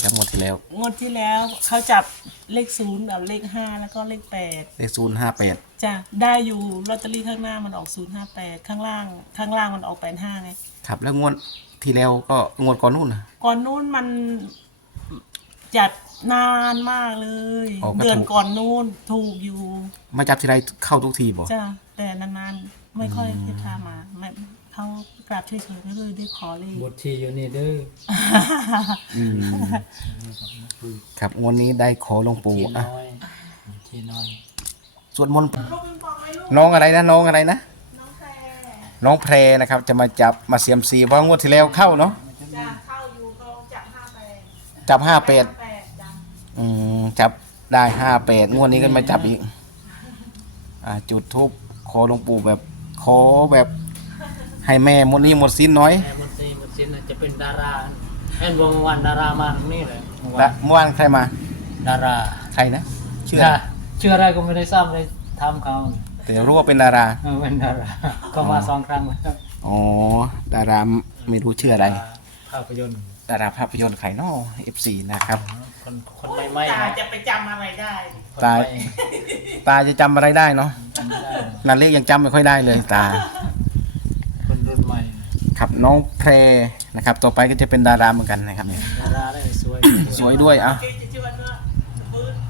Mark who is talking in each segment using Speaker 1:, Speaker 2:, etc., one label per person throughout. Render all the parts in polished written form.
Speaker 1: ครับงวดที่แล้ว
Speaker 2: งวดที่แล้วเขาจับเลขศูนย์กับเลขห้าแล้วก็เลขแปด
Speaker 1: เลข058
Speaker 2: จ้ะได้อยู่ลอตเตอรี่ข้างหน้ามันออก058ข้างล่างมันออก85ไง
Speaker 1: ครับแล้วงวดที่แล้วก็งวดก่อนนู่นนะ
Speaker 2: ก่อนนู้นมันจัดนานมากเลย
Speaker 1: อ๋อก็ถูก
Speaker 2: เดือนก่อนนู้นถูกอยู่
Speaker 1: มาจับทีไรเข้าทุกทีบ่
Speaker 2: จ้ะแต่นานๆไม่ค่อยได้พามาไม่เขากราบเฉยๆไม่เลยได้ขอเลย
Speaker 3: บทชีอยู่นี่เด้อ
Speaker 1: อืมครับงวดนี้ได้ขอหลวงปู่
Speaker 3: ชี
Speaker 1: อ่ะ
Speaker 3: น้อยชีน้อย
Speaker 1: สวดมนต์น้องอะไรนะน้องอะไรนะน้องแพรนะครับ จะมาจับมาเสียมซีเพราะงวดที่แล้วเข้าเนาะ
Speaker 2: จ้ะเข้าอยู่เขาจับ58
Speaker 1: จับ58
Speaker 2: จ้ะ
Speaker 1: จับได้58งวดนี้ก็มาจับอีกจุดธูปขอหลวงปู่แบบขอแบบให้แม่หมดหนี้หมดสินน้อย
Speaker 3: แม่มุสินจะเป็นดาราเห็นวงวันดารามาตรงนี้เลย
Speaker 1: และเมื่อวานใครมา
Speaker 3: ดารา
Speaker 1: ใครนะชื่อ
Speaker 3: ชื่ออะไรก็ไม่ได้ทราบเลยทำเขา
Speaker 1: แต่รู้ว่าเป็นดารา
Speaker 3: เป็นดาราก็มา2 ครั้งแล้ว
Speaker 1: อ๋อดาราไม่รู้ชื่ออะไร
Speaker 3: ภาพยนตร์
Speaker 1: ดาราภาพยนตร์ไข่นอ F4 นะครับ
Speaker 3: คนใหม่ๆ
Speaker 2: ตา
Speaker 3: นะ
Speaker 2: จะไปจำอะไรได้
Speaker 1: ตา ตาจะจำอะไรได้เนาะ
Speaker 3: จำไม่ได้
Speaker 1: นาเล็กยังจำไม่ค่อยได้เลยตา
Speaker 3: คนรุ่นใหม่
Speaker 1: ครับน้องแพรนะครับ ต่อไปก็จะเป็นดาราเหมือนกันนะครับเนี่ย
Speaker 3: ดาราได้สวย
Speaker 1: สวยด้วยอ่ะ
Speaker 2: จะชื่อว่าเนื้อฟื้น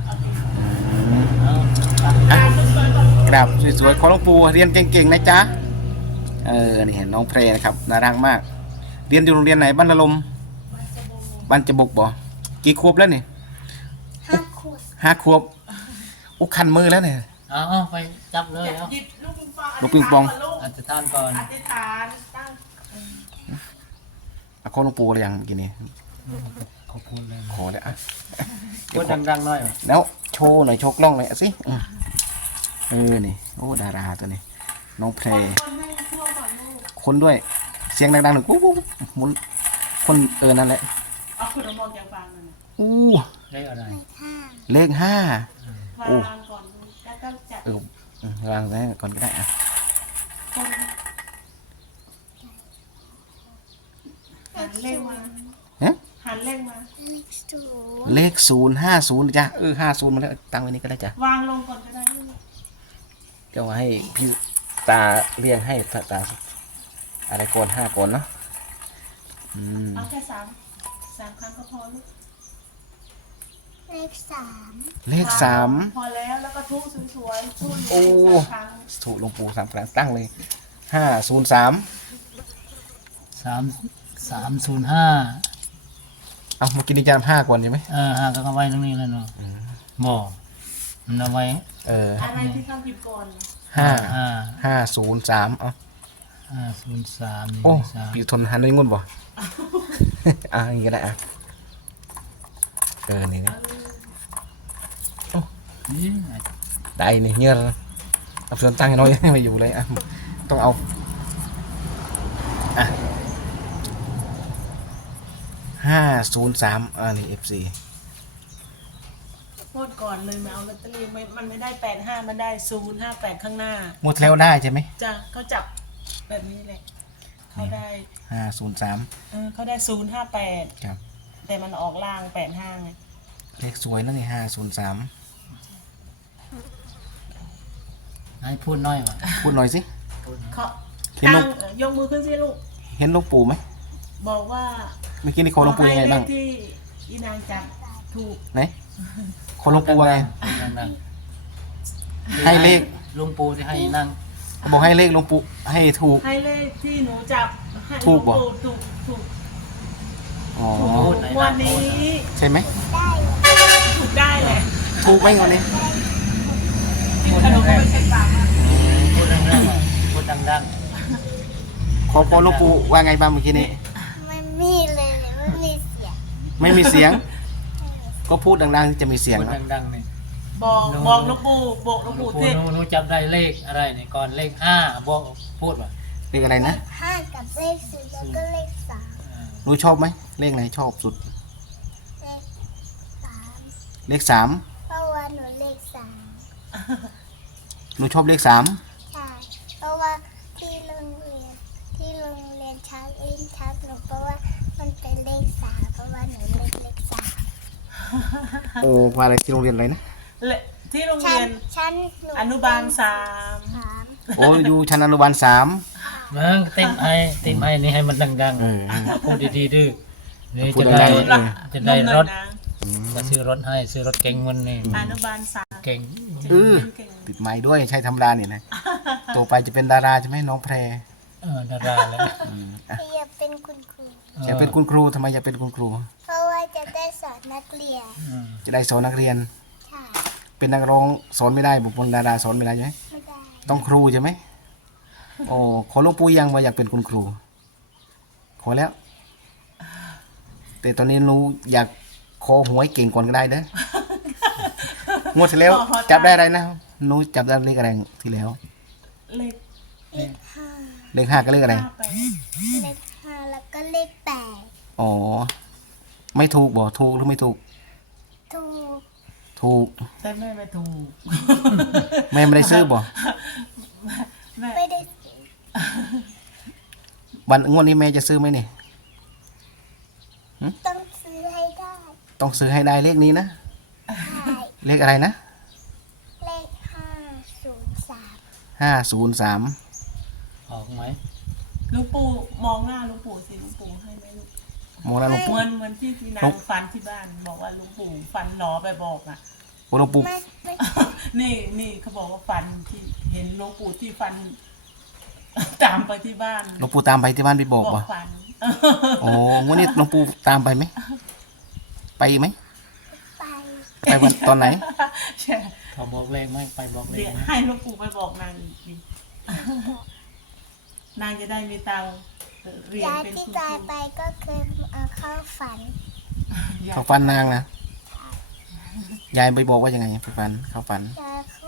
Speaker 1: กราบสวยๆขอหลวงปู่เรียนเก่งๆนะจ๊ะนี่เห็นน้องแพรนะครับน่ารักมาก เรียนอยู่โรงเรียนไหนบ้านละลมบ้านจะบกบ่กี่ขวบแล้วนี่5 ขวบโอ้คันมือแล้วเนี่ย
Speaker 3: เอาไปจับเลยเอา
Speaker 2: หยิบลูกปิงปอง
Speaker 1: ลูกปิงปอง
Speaker 3: อธิษฐานก่อน
Speaker 2: อธิษฐานตั้ง
Speaker 1: ขอหลวงปู่อะไรอย่างเมื่อกี้นี้
Speaker 3: ขอบคุณเลย
Speaker 1: ขอเลยอ่ะ
Speaker 3: พูดดังๆหน่อย
Speaker 1: แล้วโชว์หน่อยโชว์กล้องหน่อยสินี่โอ้ดาราตัวนี้น้องแพร
Speaker 2: คนให้ทั่วก่อนลูก
Speaker 1: คนด้วยเสียงดังๆหนึ่งปุ๊บหมุนคนนั่นแหละ
Speaker 2: เอาคุณมองอย่างฟังนั่นน่ะ
Speaker 1: อู้
Speaker 3: เลขอะไร
Speaker 1: เลข5
Speaker 2: วางก่อนแล้วก็จัด
Speaker 1: วางไว้ก่อนก็ได้อ่ะ
Speaker 2: คนหันเลขมา
Speaker 1: ฮะ
Speaker 2: หันเลขมา
Speaker 1: เลข050จ้ะ50มาแล้วตั้งไว้นี่ก็ได้จ้ะ
Speaker 2: วางลงก่อนก็ได้ลูก
Speaker 1: จะมาให้พี่ตาเรียงให้ตาอะไรก่อน5ก่อนเนาะ
Speaker 2: เอาแค่3 ครั้งก็พอลูก
Speaker 1: เลข3
Speaker 2: พอแล้วแล้วก็ทุบสวยๆทุบ
Speaker 1: โอ้
Speaker 2: 3 ครั้ง
Speaker 1: ถูกหลวงปู่3 ครั้งตั้งเลย503
Speaker 3: 305
Speaker 1: เอามากินดีจาน5ก่อนดีไหม
Speaker 3: หาก็เอาไว้ตรงนี้แล้วเนาะหม้อมันเอาไว้
Speaker 2: อะไรที่เขาหยิบก่อน
Speaker 1: 503เอา
Speaker 3: 503นี่
Speaker 1: โอ้
Speaker 3: สาม
Speaker 1: ปีทนหันด้วยงุ่นบ่ อย่างนี้ก็ได้นี่
Speaker 3: นี่
Speaker 1: ได้นี่เงี้ยแล้วเอาส่วนตั้งให้น้อย ไม่อยู่เลยต้องเอา503นี่ FC
Speaker 2: พูดก่อนเลยมาเอาลอตเตอรี่มันไม่ได้85มันได้058ข้างหน้า
Speaker 1: หมดแล้วได้ใช่ไหม
Speaker 2: จ้ะเขาจับแบบนี้เลยเขาได้
Speaker 1: 503
Speaker 2: เขาได้058
Speaker 1: ครับ
Speaker 2: แต่มันออกล่าง85ไง
Speaker 1: เลขสวยนะนี่503
Speaker 3: ให้พูดน้อยว่ะ
Speaker 1: พูดหน่อยสิ
Speaker 2: เขา
Speaker 1: เห็นลู
Speaker 2: ตั้ง
Speaker 1: ก
Speaker 2: ยกมือขึ้นสิลูก
Speaker 1: เห็นหลวงปู่ไหม
Speaker 2: บอกว่า
Speaker 1: เมื่อกี้นี่ขอหลวงปู่ยังไงบ้าง
Speaker 2: ขอให้เลขที่อีนางจับถูก
Speaker 1: ไหนขอหลวงปู่ว่าไง
Speaker 3: ดัง
Speaker 1: ให้เลข
Speaker 3: ลุงปู่ที่ให้นั่ง
Speaker 1: บอกให้เลขหลวงปู่ให้ถูก
Speaker 2: ให้เลขที่หนูจับให้
Speaker 1: ถูกบ่
Speaker 2: ถูก
Speaker 1: อ๋อ
Speaker 3: พูดไหน
Speaker 2: วันนี้
Speaker 1: ใช่ไหม
Speaker 2: ถูกได้แหละ
Speaker 1: ถูกไหมวันนี้
Speaker 2: กินขนมก็ไม่ใช่ปากนะ
Speaker 3: พูดดังๆว่ะพูดดัง
Speaker 1: ขอหลวงปู่ว่าไงบ้างเมื่อกี้นี้
Speaker 4: มันมีเลยไม่มีเสียง
Speaker 1: ไม่มีเสียง ก็พูดดังๆที่จะมีเสียง
Speaker 3: พูด
Speaker 1: นะ
Speaker 3: ดังๆนี่
Speaker 2: บอกหลวงปู่บอกหลวงปู่
Speaker 3: ปู่
Speaker 2: ที่
Speaker 3: หนูจับได้เลขอะไรนี่ก่อนเลข5บอกพูดว่ะ
Speaker 1: เลขอะไรนะ
Speaker 4: ห้ากับเลขสี่แล้วก็เลขสาม
Speaker 1: หนูชอบไหมเลขไหนชอบสุด
Speaker 4: เลขสาม
Speaker 1: เลข3
Speaker 4: เพราะว่าหนูเลขสาม
Speaker 1: หนูชอบเลข3
Speaker 4: ใช่เพราะว่าที่โรงเรียนชักอินชักหนูเพราะว่ามันเป็นเลขสามเพราะว่าหนูเลขส
Speaker 1: โอ้ว่าอะไรที่โรงเรียนอะไรนะ
Speaker 2: และที่โรง
Speaker 4: ชั้
Speaker 2: เรี
Speaker 4: น
Speaker 2: ยน
Speaker 4: ชั้นหนู
Speaker 2: อนุบาล3
Speaker 4: 3
Speaker 1: โอ้อยู่ชั้นอนุบาล3
Speaker 3: มึงเต็มไอ้นี่ให้มันดัง
Speaker 1: เออ
Speaker 3: ๆพูดดีๆดื้อนี่
Speaker 1: พูด
Speaker 3: จะได้
Speaker 1: ดัง
Speaker 3: จะได้รถ
Speaker 2: นะ
Speaker 3: จะซื้อรถให้ซื้อรถเก่งมันนี่
Speaker 2: อนุบาล3
Speaker 3: เก่ง
Speaker 1: เออติดไม้ด้วยใช้ธรรมดานี่นะโตไปจะเป็นดาราใช่ไหมน้องแพร
Speaker 3: ดาราแล้ว
Speaker 1: อ่ะ
Speaker 4: อยากเป็นคุณครู
Speaker 1: อยากเป็นคุณครูทำไมอยากเป็นคุณครู
Speaker 4: เพราะว่าจะได้สอนนักเรียน
Speaker 1: จะได้สอนนักเรียน
Speaker 4: ใช่
Speaker 1: เป็นนักร้องสอนไม่ได้บุคคลดาราสอนไม่ได้ใช่ไหม
Speaker 4: ไม่ได้
Speaker 1: ต้องครูใช่ไหมโอ้ขอหลวงปู่ยังว่าอยากเป็นคุณครู ขอแล้ว แต่ตอนนี้หนูอยากขอหวยเก่งก่อนก็ได้เด้องวดที่แล้ว จับได้อะไรนะหนูจับได้เลขอะไรที่แล้ว
Speaker 2: เลข
Speaker 4: เลขห้า
Speaker 1: เลขห้ากับเลขอะไร
Speaker 2: 5ไป
Speaker 4: เลขห้าแล้วก็เลข8
Speaker 1: อ๋อไม่ถูกบ่ถูกหรือไม่ถูก
Speaker 4: ถูก
Speaker 1: ถูก
Speaker 2: แต่แม่ไม่ถูก
Speaker 1: แม่ไม่ได้ซื้อบ่
Speaker 2: แม่
Speaker 4: ไม่ได้
Speaker 1: วันงวดนี้แม่จะซื้อไหมนี่
Speaker 4: ต้องซื้อให้ได้
Speaker 1: ต้องซื้อให้ได้เลขนี้นะ
Speaker 4: ใช่
Speaker 1: เลขอะไรนะ
Speaker 4: เลข503
Speaker 1: 503
Speaker 3: ออกไหม
Speaker 2: หลุงปู่มองหน้าหลุงปู่สิหลุงปู่ให้ไหมลูก
Speaker 1: มองแล้วหลวง
Speaker 2: เห
Speaker 1: ปู่
Speaker 2: มือนที่นางฟันที่บ้านบอกว่าหลุงปู่ฟันหลอไปบอกอ่ะ
Speaker 1: หลวงปู่
Speaker 4: ไม่
Speaker 2: นี่เขาบอกว่าฟันที่เห็นหลวงปู่ที่ฟัน ตามไปที่บ้าน
Speaker 1: หลวงปู่ตามไปที่บ้านไปบอก
Speaker 2: บอ
Speaker 1: บ่
Speaker 2: กฟัน
Speaker 1: โอ้งวดนี้หลวงปู่ตามไปไหมไปไหม
Speaker 4: ไป
Speaker 1: ไปวันตอนไหน
Speaker 2: ใช่
Speaker 3: เขาบอกเลขไหมไปบอกเล
Speaker 2: เดี๋
Speaker 3: ข
Speaker 2: ยว
Speaker 3: ไหม
Speaker 2: ให้หลวงปู่ไปบอกนางอีกทีนางจะได้มีตังค์เรียน
Speaker 4: ยาย
Speaker 2: เป็น
Speaker 4: ที่
Speaker 2: คุณ
Speaker 4: ตาย
Speaker 2: ครู
Speaker 4: ไปก็เคยเอาเข้าฝัน
Speaker 1: เขาฟันนางนะยายไปบอกว่ายังไงไปฟันเขาฟัน
Speaker 4: ยายเขา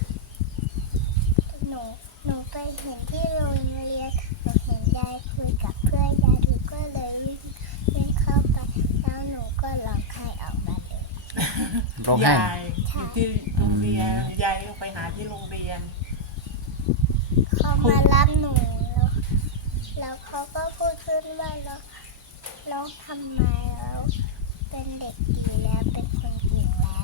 Speaker 4: หนูไปเห็นที่โรงเรียนหนูเห็นยายคุยกับเพื่อนยายหนูก็เลยวิ่งเข้าไปแล้วหนูก็ร้องไห้ออกมาเลย
Speaker 1: ร้องไห้
Speaker 2: ยายอยู่ที่โรงเรียนยายไปหาที่โรงเรียน
Speaker 4: เขามารับหนูแล้วเขาก็พูดขึ้นว่าร้องทำไมแล้วเป็นเด็กดีแล้วเป็นคนเก่งแล้ว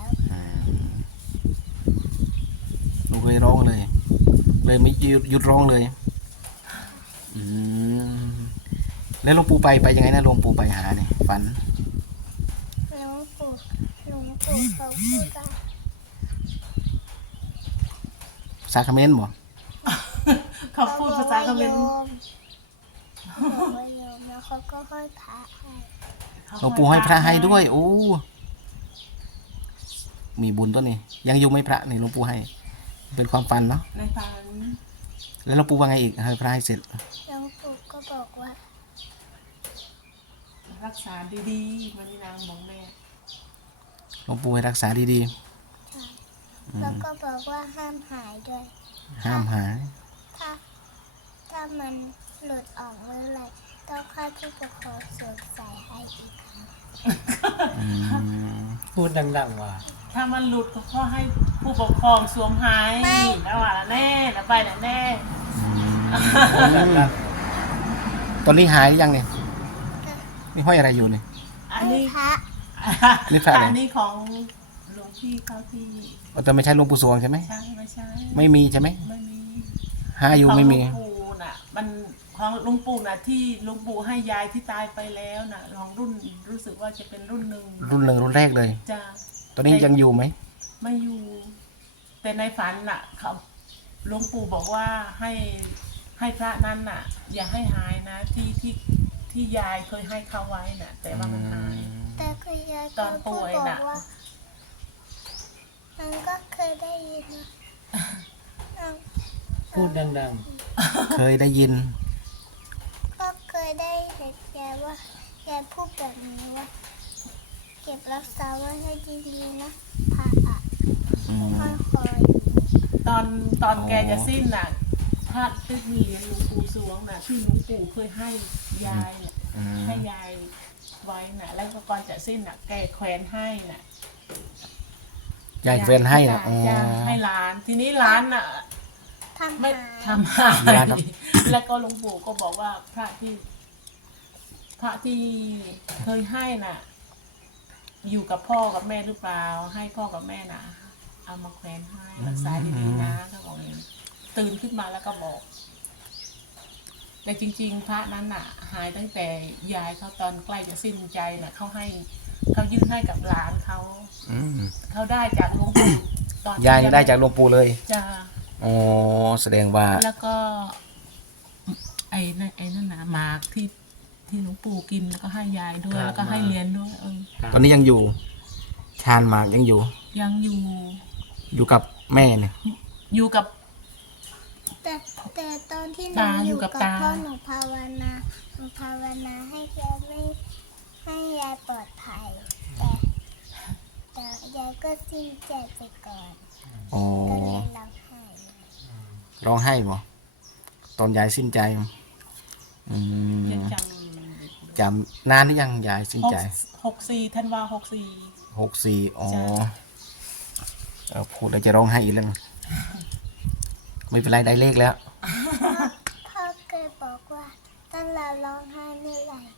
Speaker 1: หนูเคยร้องเลย เลยไม่หยุดร้องเลยอืมแล้วหลวงปู่ไปยังไงนะหลวงปู่ไปหาเนี่ยฝัน
Speaker 4: หลวงปู่เขาพูดว่า
Speaker 1: ภาษาเขมรบ่
Speaker 2: เขาพูดภาษาเขมร
Speaker 4: เขาบอกว่าโยมแล้วเขาก็ห้อยพระให้
Speaker 1: หลวงปู่ให้พระให้ด้วยโอ้มีบุญตัวนี้ยังอยู่ไหม่พระนี่หลวงปู่ให้ เป็นความฝันเนาะ
Speaker 2: ในฝัน
Speaker 1: แล้วหลวงปู่ว่าไงอีกให้พระให้เสร็จ
Speaker 4: หลวงปู่ก็บอกว่า
Speaker 2: รักษาดีๆมันนี่นางบอกแม่
Speaker 1: หลวงปู่ให้รักษาดี
Speaker 4: ใช่แล้วก็บอกว่าห้ามหายด้วย
Speaker 1: ๆห้ามหาย
Speaker 4: ถ้ามันหลุดออกเมื่อไหรต้องให้ผู้ปกครองสวมใส่ให้อีกครั้ง
Speaker 1: อืม
Speaker 3: พูดดังๆว่า
Speaker 2: ถ้ามันหลุดก็ให้ผู้ปกครองสวมหายแล้วว่าแน่แล้วไปแล้วแน่
Speaker 1: ตอนนี้หายหรือยังเนี่ยนี่ห้อยอะไรอยู่เนี่ย
Speaker 2: อันนี้
Speaker 4: พระ
Speaker 1: นี่พระอะไร
Speaker 2: อันนี้ของหลวงพี่เขาที่
Speaker 1: แต่ไม่ใช่หลวงปู่สวงใช่ไหม
Speaker 2: ใช่ไม่ใช่
Speaker 1: ไม่มีใช่ไหม
Speaker 2: ไม่มี
Speaker 1: หาอยู่ไม่มี
Speaker 2: ของหลวงปู่น่ะ มันของหลวงปู่น่ะที่หลวงปู่ให้ยายที่ตายไปแล้วน่ะของรุ่นรู้สึกว่าจะเป็นรุ่นหนึ่ง
Speaker 1: รุ่นหนึ่งรุ่นแรกเลย
Speaker 2: จะ
Speaker 1: ตอนนี้ยังอยู่ไหม
Speaker 2: ไม่อยู่ แต่ในฝันน่ะเขาหลวงปู่บอกว่าให้พระนั้นน่ะ อย่าให้หายนะที่ยายเคยให้เขาไว้น่ะ แต่ว่ามันหาย
Speaker 4: แต่ก็ยาย
Speaker 2: ตอนป่วย
Speaker 4: ก็บอ
Speaker 2: น่ะ
Speaker 4: กว่ามันก็เคยได้ยินนะอ้าว
Speaker 3: พูดดัง
Speaker 1: เคยได้ยิน
Speaker 4: ก็เคยได้เห็นยายว่ายายพูดแบบนี้ว่า เก็บรักษาไว้ให้ดีๆนะพระอ่ะ
Speaker 1: อืม
Speaker 4: ห้อยคออยู่
Speaker 2: ตอน
Speaker 1: อ๋อ
Speaker 2: แกจะสิ้นน่ะพระที่มีเหรียญหลวงปู่สวงน่ะที่หลวงปู่เคยให้ยายน่ะ
Speaker 1: อืม
Speaker 2: ให้ยายไว้น่ะ แล้วก็ก่อนจะสิ้นน่ะ แกแขวนให้น่ะ
Speaker 1: ยายเฟนให้นะอ๋อ
Speaker 2: ยายให้หลาน ทีนี้หลานน่ะ
Speaker 4: ทำ
Speaker 2: ไม่
Speaker 4: หาย
Speaker 2: ทำหาย
Speaker 1: หลานครับ
Speaker 2: แล้วก็หลวงปู่ก็บอกว่าพระที่เคยให้น่ะอยู่กับพ่อกับแม่หรือเปล่า ให้พ่อกับแม่นะเอามาแขวนให้รักษาดีๆนะเขาบอกอย่างนี้ตื่นขึ้นมาแล้วก็บอก แต่จริงๆพระนั้นน่ะ หายตั้งแต่ยายเขาตอนใกล้จะสิ้นใจน่ะเขายื่นให้กับหลานเขา
Speaker 1: อืม
Speaker 2: เขาได้จากหลวงปู่ตอน
Speaker 1: ยายนี่ได้จากหลวงปู่เลย
Speaker 2: จ้า
Speaker 1: อ๋อแสดงว่า
Speaker 2: แล้วก็ ไอ้นั่นนะหมากที่หลวงปู่กินแล้วก็ให้ยายด้วยแล้วก็ให้เรียนด้วย
Speaker 1: ตอนนี้ยังอยู่ ชาญหมากยังอยู่
Speaker 2: ยังอยู่
Speaker 1: อยู่กับแม่เนี่ย
Speaker 2: อยู่กับ
Speaker 4: แต่ตอนที่หนู
Speaker 2: ตา
Speaker 4: อ
Speaker 2: อยู่
Speaker 4: ยู่
Speaker 2: กั
Speaker 4: กั
Speaker 2: บบ ตา
Speaker 4: พ่อหนูภาวนาให้ยายไม่ให้ยายปลอดภัยแต่ยายก็สิ้นใจไปก่อน
Speaker 1: อ๋อ
Speaker 4: ก็เลยร้องไห้
Speaker 1: ร้องไห้บ่ตอนยายสิ้นใจ อืม
Speaker 2: ยังจ
Speaker 1: จำนานหรือยังยายสิ้นใจ
Speaker 2: ำ64 ธันวา
Speaker 1: 64อ๋อ
Speaker 2: จ้ะ
Speaker 1: พูดแล้วจะร้องไห้อีกแล้วนะไม่เป็นไรได้เลขแล้ว
Speaker 4: พ่อเคยบอกว่าถ้าเราร้องไห้เมื่อไหร่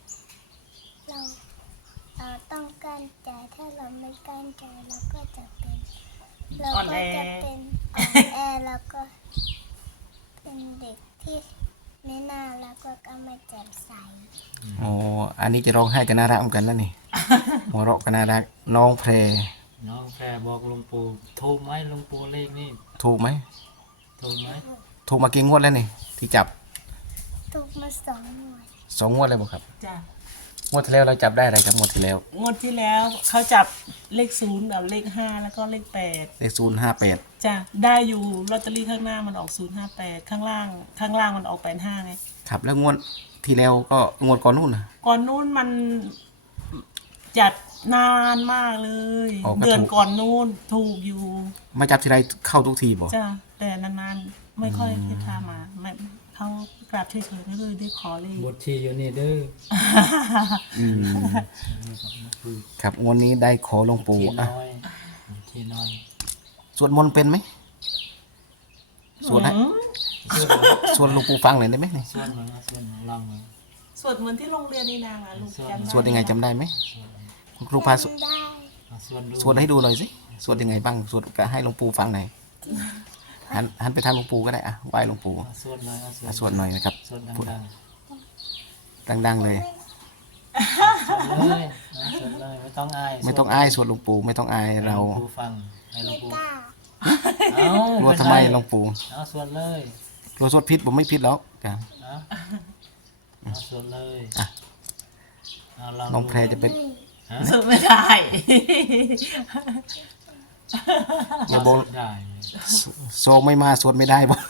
Speaker 4: เราต้องกั้นใจถ้าเราไม่กั้นใจเราก็จะเป็นอ่อนแอแล้วก็เป็นเด็กที่ไม่น่ารักแล้วก็ไม่แจ่มใส
Speaker 1: อ๋อ อันนี้จะร้องไห้กันน่ารักเหมือนกันแล้วนี่ หัวเราะกันน่ารัก น้องแพร
Speaker 3: น้องแพรบอกหลวงปู่ถูกไหมหลวงปู่เลขนี่
Speaker 1: ถูกไหม
Speaker 3: ถูกไหม
Speaker 1: ถูกมากี่งวดแล้วนี่ ที่จับ
Speaker 4: ถูกมา2 หน่วย
Speaker 1: 2 งวดเลยบ่ครับ
Speaker 2: จ้ะ
Speaker 1: งวดที่แล้วเราจับได้อะไรครับงวดที่แล้ว
Speaker 2: งวดที่แล้วเขาจับเลข0กับเลข5แล้วก็เลข8
Speaker 1: เลข058
Speaker 2: จ้ะได้อยู่ลอตเตอรี่ข้างหน้ามันออก058ข้างล่างมันออก85ไง
Speaker 1: ครับ แล้วงวดที่แล้วก็งวดก่อนนู่นนะ
Speaker 2: ก่อนนู้นมันจัดนานมากเลย
Speaker 1: อ๋อก็ถูก
Speaker 2: เดือนก่อนนู้นถูกอยู่
Speaker 1: มาจับทีไรเข้าทุกทีบ่
Speaker 2: จ้ะแต่นานๆไม่ค่อยได้พามาไม่เขากราบเฉยๆไม่เลยได้ขอเลย
Speaker 3: บทชีอยู่นี่เด้อ
Speaker 1: อืมครับงวดนี้ได้ขอหลวงปู่
Speaker 3: ที
Speaker 1: อ่ะ
Speaker 3: น้อยทีน้อย
Speaker 1: สวดมนต์เป็นไหมสวดให้
Speaker 3: ส่วน
Speaker 1: สวดหลวงปู่ฟังหน่อยได้ไหมนี่
Speaker 3: ส่วนหนึ่งส่วนหนึ่งลองเลย
Speaker 2: สวดเหมือนที่โรงเรียนนี่นางอ่ะลูกจำ
Speaker 1: สวดยังไงจำได้ไหมคุณครูพาสวด
Speaker 4: ได้
Speaker 3: ส่วนดู
Speaker 1: สวดให้ดูหน่อยสิสวดยังไงบ้างสวดก็ให้หลวงปู่ฟังหน่อยหันไปทางหลวงปู่ก็ได้อ่ะไหว้หลวงปู่
Speaker 3: ส่วนหน่อย
Speaker 1: อ่ะสวดหน่อยนะครับ
Speaker 3: ส่วน
Speaker 1: พูด
Speaker 3: ดัง
Speaker 1: ดังๆเลย
Speaker 3: ๆส่วนเลยส่วนเลยไม่ต้องอาย
Speaker 1: ไม่ต้องอายสวดหลวงปู่ไม่ต้องอายเรา
Speaker 3: หลวงปู่ฟังให้หลว
Speaker 4: ไม่
Speaker 3: งปู่
Speaker 4: กล้า
Speaker 3: เอา
Speaker 1: กลัวทำไมหลวงปู่
Speaker 3: เอาส่วนเลย
Speaker 1: กลัวสวดผิดผมไม่ผิดแล้วจ้ะ
Speaker 3: เอาส่วนเลย
Speaker 1: อ่ะ
Speaker 3: เอาลอง
Speaker 1: น้องแพรจะเป็น
Speaker 3: ฮะ
Speaker 2: สวดไม่ได้
Speaker 1: อย่าบอก
Speaker 3: ได้
Speaker 1: โซงไม่มาสวดไม่ได้บ่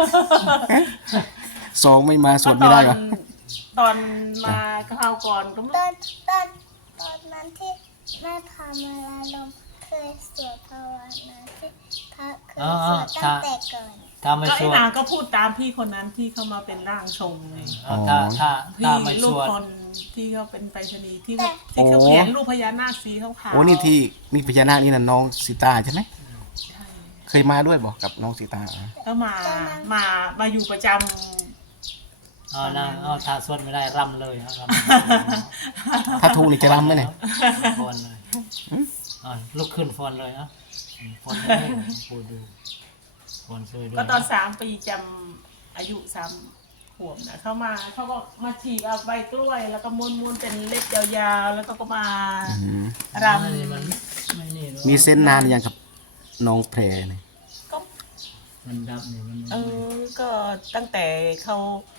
Speaker 1: โซงไม่มาสวดไม่ได้บ่
Speaker 2: ตอนมาก็เอาก่อนก็ไม่
Speaker 4: ตอนนั้นที่แม่พามาลาลมเคยสวดภาวนาที่พระเคยสวดตั้งแต่ก่อน
Speaker 3: ถ้าไม่
Speaker 2: ก็
Speaker 3: ส
Speaker 2: ไอ้
Speaker 3: วด
Speaker 2: นางก็พูดตามพี่คนนั้นที่เขามาเป็นร่างทรงไง
Speaker 3: เอาถ้า
Speaker 2: พี่
Speaker 3: ไม่
Speaker 2: ลู
Speaker 3: ส
Speaker 2: ก
Speaker 3: วด
Speaker 2: คนที่เขาเป็นไปรษณีย์ที่เขาเขียนรูปพญานาคสีขาวๆ
Speaker 1: โอ้นี่ที่นี่พญานาคนี่น่ะน้องสีตาใช่ไหมเคยมาด้วยบ่กับน้องสีตา
Speaker 2: ก็มาอยู่ประจ
Speaker 3: เอานางเอาถ้าสวดไม่ได้รำเลยเอาร
Speaker 1: ถ้าถูกนี่จะรำไหมเนี่ย
Speaker 3: ำฟอนเลยลุกขึ้นฟอนเลยอ่ะฟอนเลยปูดูฟอนช่วยด้ว
Speaker 2: ำ
Speaker 3: ย
Speaker 2: ก็ตอน3 ปีจำอายุ3 ขวบนะเขาก็มาฉีกเอาใบกล้วย แล้วก็ม้วนๆเป็นเล็บยาวๆแล้วก็มา
Speaker 1: อืม
Speaker 2: ร
Speaker 3: นี่มันไม่นี่หรอก
Speaker 1: มีเส้นนานยังครับน้องแพรเนี่ย
Speaker 2: ำก็
Speaker 3: มันดับนี่มัน
Speaker 2: ก็ตั้งแต่เขา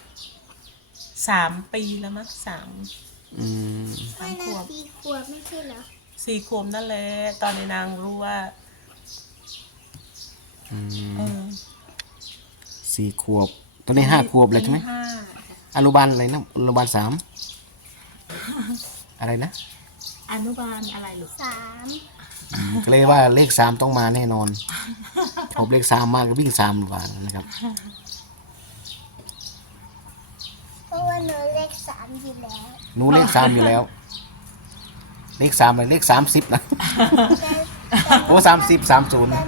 Speaker 2: 3 ปีแล้วมั้ง
Speaker 1: อืม
Speaker 4: ไม่
Speaker 2: 3 ข
Speaker 4: นาว
Speaker 2: บ
Speaker 4: 4 ขวบไม่ใช่เหรอ
Speaker 2: 4 ขวบนั่นแหละตอนในนางรู้ว่า
Speaker 1: อืม
Speaker 2: เออ
Speaker 1: 4 ขวบ ตอนนี้5 ขวบเลยใช่ไหม
Speaker 2: ห้า
Speaker 1: อนุบาลอะไรนะอนุบาล 3 อะไรนะ
Speaker 2: อนุบาลอะไรลูก
Speaker 4: 3
Speaker 1: ก็เลยว่าเลข3ต้องมาแน่นอนผมเลข3มากก็วิ่ง3หวานนะครับ
Speaker 4: เพราะว่าหนูเลข3อยู่แล้ว
Speaker 1: หนูเลข3อยู่แล้ว เลข3เลยเลข30นะ โอ้30 30
Speaker 4: แต่หนูชอบเขียนพยานา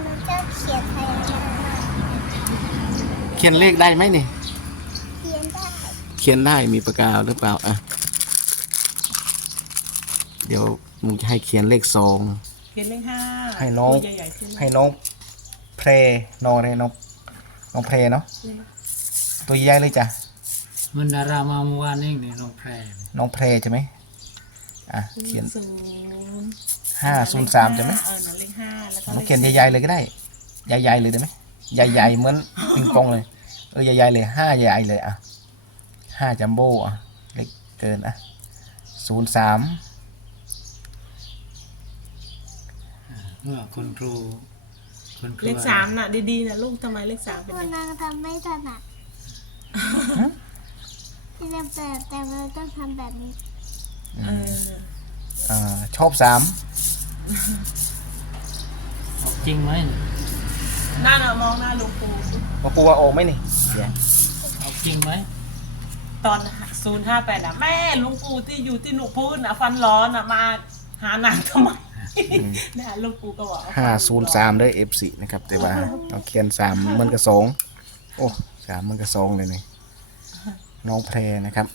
Speaker 4: ค
Speaker 1: เขียนเลขได้ไหมนี่
Speaker 4: เขียนได้
Speaker 1: เขียนได้มีปากกาหรือเปล่าอ่ะเดี๋ยวมึงจะให้เขียนเลขสอง
Speaker 2: เขียนเลขห้า
Speaker 1: ให้น้อง
Speaker 2: ตัวใหญ่ๆขึ้น
Speaker 1: ให้น้องเพลน้องอะไรน้องเพลเนาะตัวใหญ่เลยจ้ะ
Speaker 3: มันดารามาเมื่อวานเองนี่น้องแพร
Speaker 1: น้องเพลใช่ไหมอ่ะเขียน
Speaker 2: ศูนย์
Speaker 1: 503ใช่ไหม
Speaker 2: เลขห้าแล้วก็
Speaker 1: น้องเขียนใหญ่ๆเลยก็ได้ใหญ่ๆเลยได้ไหมใหญ่ๆเหมือนปิงปองเลยใหญ่ๆเลย5ใหญ่เลยอ่ะ5จัมโบ้อ่ะเล็กเกินอ่ะ03
Speaker 3: เมื่อคุณครู
Speaker 2: เลขสามน่ะดีๆนะลูกทำไมเลขสามเป็น
Speaker 4: คุ
Speaker 2: ไง
Speaker 4: ณนางทำไม่ถนัดที่จะแต่เราต้องทำแบบนี้
Speaker 2: เออ
Speaker 1: ชอบ3
Speaker 3: จริงไหม
Speaker 2: หน้าน่ะมองหน้าหลวงปู่
Speaker 1: มาปูว่าออกไหมนี่เดี๋ยว
Speaker 3: เอาจริงไหม
Speaker 2: ตอน058น่ะแม่หลวงปู่ที่อยู่ที่หนูพูดน่ะฟันร้อนน่ะมาหานางทำไมเนี่ยหลวงปู่ก็บอกว่า
Speaker 1: 503ด้วย F4 นะครับแต่ว่าเราเขียน3มันกับ2โอ้3มันกับ2เลยนี่น้องเพลนะครับ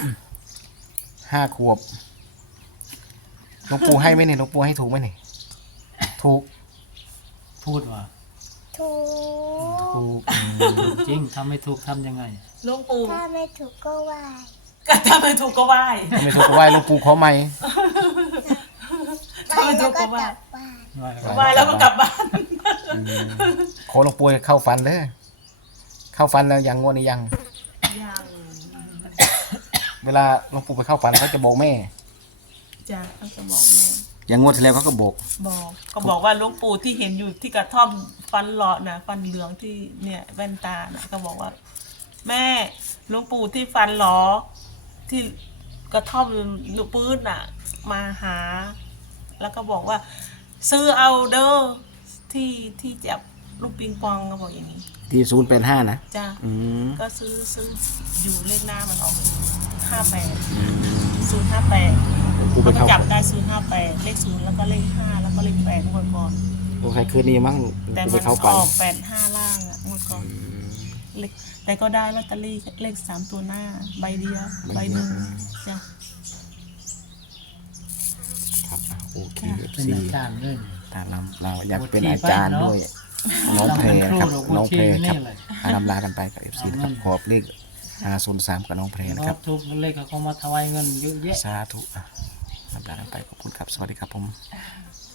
Speaker 1: 5 ขวบหลวงปู่ให้ไหมเนี่ยหลวงปู่ให้ถูกไหมเนี่ยถูก
Speaker 3: พูดว่า
Speaker 4: ถูก
Speaker 1: ถูก
Speaker 3: จริงทำไม่ถูกทำยังไง
Speaker 2: หลวงปู่
Speaker 4: ถ้าไม่ถูกก็ไหว
Speaker 2: ก็ถ้าไม่ถูกก็ไหว้
Speaker 1: ไม่ถูกก็ไหว้หลวงปู่ขอใหม่
Speaker 4: ไหวแล้วก็กลับบ้าน
Speaker 2: ไหว้แล้วก็กลับบ้าน
Speaker 1: ขอหลวงปู่ให้เข้าฟันเลยเข้าฟันแล้วยังงวดนี้ยัง
Speaker 2: ยัง
Speaker 1: เวลาหลวงปู่ไปเข้าฟันเขาจะบอกแม่
Speaker 2: จ้ะเขาจะบอกแม่
Speaker 1: อย่างงวดที่แล้วเขาก็บอก
Speaker 2: บอกก็บอกว่าหลวงปู่ที่เห็นอยู่ที่กระท่อมฟันหลอดนะฟันเหลืองที่เนี่ยแว่นตานะก็บอกว่า แม่หลวงปู่ที่ฟันหลอที่กระท่อมหนูปื้นน่ะ มาหา แล้วก็บอกว่า ซื้อเอาเด้อที่จับลูกปิงปองก็บอกอย่างนี้
Speaker 1: ที่085นะ
Speaker 2: จ้า
Speaker 1: อืม
Speaker 2: ก็ซื้ออยู่เลขหน้ามันออก58 058
Speaker 1: หลวงปู่
Speaker 2: เขา
Speaker 1: ไป
Speaker 2: ก็
Speaker 1: เข้า
Speaker 2: จับได้058เลข0แล้วก็เลข5แล้วก็เลข8งวดก่อน
Speaker 1: โอ้ใครคืนนี้มั้งหลวง
Speaker 2: แต่
Speaker 1: ปู่
Speaker 2: มั
Speaker 1: ไป
Speaker 2: น
Speaker 1: เข้า
Speaker 2: อ
Speaker 1: ฟัน
Speaker 2: อก85ล่างอ่ะงวดก่อนเลขแต่ก็ได้ลอตเตอรี่เลข3ตัวหน้าใบเดียวใบหนึ่งจ้ะ
Speaker 1: ครับโอเค
Speaker 3: เป็นอาจารย์ด้วย
Speaker 1: ถ้าเราอยากเป็นอาจารย์ด้วย น้องเพลครับน้องเพลครับลำลากันไปกับ FC นะครับขอบเลข503กับน้องเพลนะครับ
Speaker 3: ทุกเลขเขามาถวายเงินเยอะแยะ
Speaker 1: สาธุลำลากันไปขอบคุณครับ สวัสดีครับผม
Speaker 2: ส